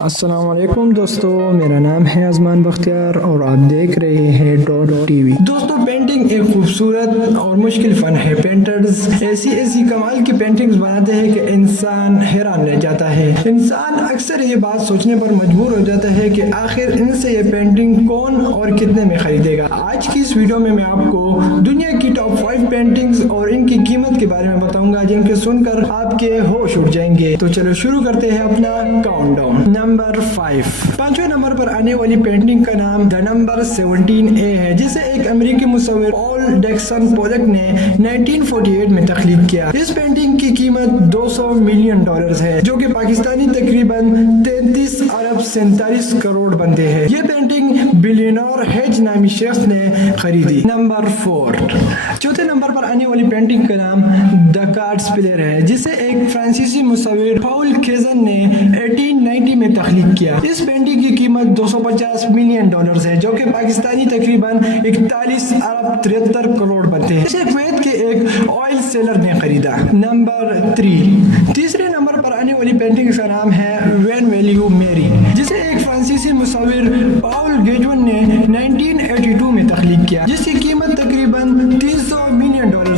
السلام علیکم دوستو، میرا نام ہے ازمان بختیار اور آپ دیکھ رہے ہیں ڈاٹ ٹی وی۔ دوستو، پینٹنگ ایک خوبصورت اور مشکل فن ہے۔ پینٹرز ایسی کمال کی پینٹنگز بناتے ہیں کہ انسان حیران رہ جاتا ہے۔ انسان اکثر یہ بات سوچنے پر مجبور ہو جاتا ہے کہ آخر ان سے یہ پینٹنگ کون اور کتنے میں خریدے گا۔ آج کی اس ویڈیو میں آپ کو دنیا کی ٹاپ 5 پینٹنگز اور ان کی قیمت کے بارے میں بتاؤں گا، جن کے سن کر آپ کے ہوش اڑ جائیں گے۔ تو چلو شروع کرتے ہیں اپنا کاؤنٹ ڈاؤن۔ نمبر 5، 5ویں نمبر پر آنے والی پینٹنگ کا نام دا نمبر 17A ہے، جسے ایک امریکی مصور پال ڈیکسن پولک نے 1948 میں تخلیق کیا۔ اس پینٹنگ کی قیمت $200 ملین ہے، جو کہ پاکستانی تقریباً 33 ارب 47 کروڑ بنتے ہیں۔ یہ پینٹنگ بلیونیر ہیج نامی شخص نے خریدی۔ نمبر 4، چوتھے نمبر پر آنے والی پینٹنگ کا نام دا کارڈز پلیئر ہے، جسے ایک فرانسیسی مصور پاول کیزن نے 1890 میں تخلیق کیا۔ اس پینٹنگ کی قیمت $250 ملین ہے، جو کہ پاکستانی تقریباً 41 ارب 73 کروڑ بنتے ہیں۔ اسے کویت کے ایک آئل سیلر نے خریدا۔ نمبر 3، تیسرے نمبر پر آنے والی پینٹنگ کا نام ہے وین ویلیو میری، جسے ایک فرانسیسی مصور پاول گیجون نے 1982 میں تخلیق کیا، جس کی قیمت تقریباً $300 ملین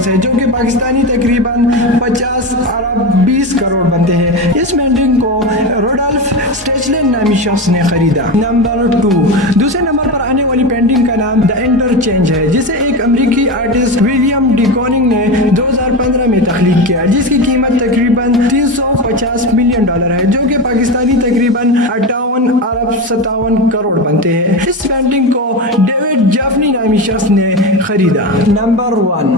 ہے، جو کہ پاکستانی تقریباً 50 ارب 20 کروڑ بنتے ہیں۔ اس پینٹنگ کو روڈالف سٹیچلن نامی شخص نے خریدا۔ نمبر 2، دوسرے نمبر پر آنے والی پینٹنگ کا نام دا انٹرچینج ہے، جسے ایک امریکی آرٹسٹ ولیم ڈی کوننگ نے 2015 میں تخلیق کیا، جس کی قیمت تقریباً $350 ملین ہے، جو کہ پاکستانی تقریباً 58 ارب 57 کروڑ بنتے ہیں۔ اس پینٹنگ کو ڈیوڈ جافنی نامی شخص نے خریدا۔ نمبر 1،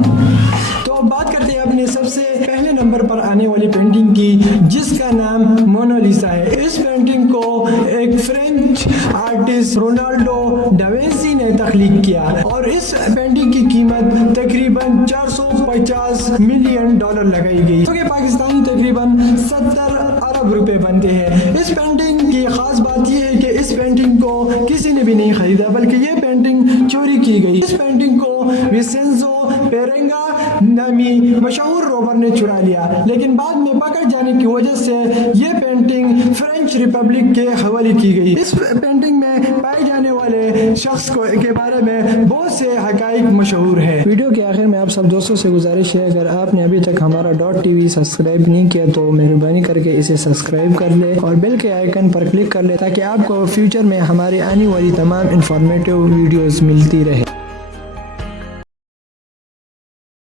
تو بات کرتے ہیں اپنے سب سے پہلے نمبر پر آنے والی پینٹنگ کی، جس کا نام مونالیسا ہے۔ اس پینٹنگ کو ایک فرینچ آرٹسٹ رونالڈو ڈاوینسی نے تخلیق کیا، اور اس پینٹنگ کی قیمت تقریباً $450 ملین لگائی گئی، جو کہ پاکستانی تقریباً 70 ارب روپے بنتے ہیں۔ اس پینٹنگ کی خاص بات یہ ہے کہ اس پینٹنگ کو کسی نے بھی نہیں خریدا، بلکہ یہ پینٹنگ چوری کی گئی۔ اس پینٹنگ کو وینسینزو پیرینگا نامی مشہور روبر نے چرا لیا، لیکن بعد میں پکڑ جانے کی وجہ سے یہ پینٹنگ فرینچ ریپبلک کے حوالے کی گئی۔ اس پینٹنگ میں پائے جانے والے شخص کے بارے میں بہت سے حقائق مشہور ہیں۔ ویڈیو کے آخر میں آپ سب دوستوں سے گزارش ہے، اگر آپ نے ابھی تک ہمارا ڈاٹ ٹی وی سبسکرائب نہیں کیا تو مہربانی کر کے اسے سبسکرائب کر لے اور بیل کے آئیکن پر کلک کر لے، تاکہ آپ کو فیوچر میں ہماری آنے والی تمام انفارمیٹیو ویڈیوز ملتی رہے۔